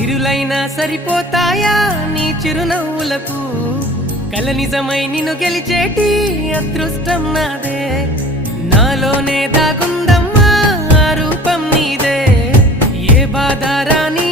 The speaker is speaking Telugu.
సిరులైనా సరిపోతాయా నీ చిరునవ్వులకు కల నిజమై నిన్ను గెలిచేటి అదృష్టం నాదే నాలోనే దాగుందమ్మా ఆ రూపం నీదే ఏ బాధ రాని